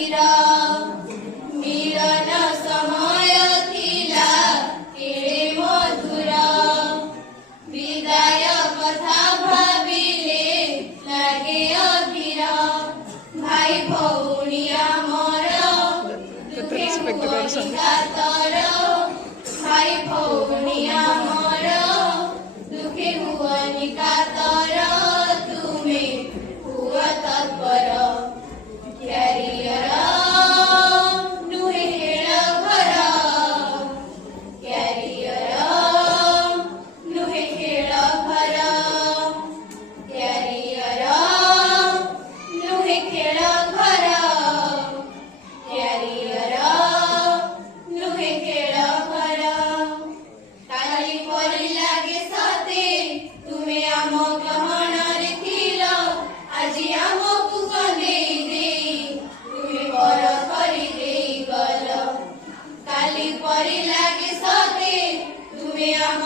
धीर मिलन समय थिला केड़े मधुर विदाय कथा भाविले लागे अधीर भाई भौणी आमर दुखे हुअनि कातर भाई भौणी आमर दुखे हुअनि कातर तुमे हुआ तत्पर क्यारियर नुहे खेल घर क्यारियर नुहे खेल घर क्यारियर नुहे खेल घर क्यारियर नुहे खेल घर काली परी लागे सते तुमे आम ग्रहण रे थिल आजी आमकु कंदेई देई तुमे पर करी देई गल काली परी लागे सते तुमे आम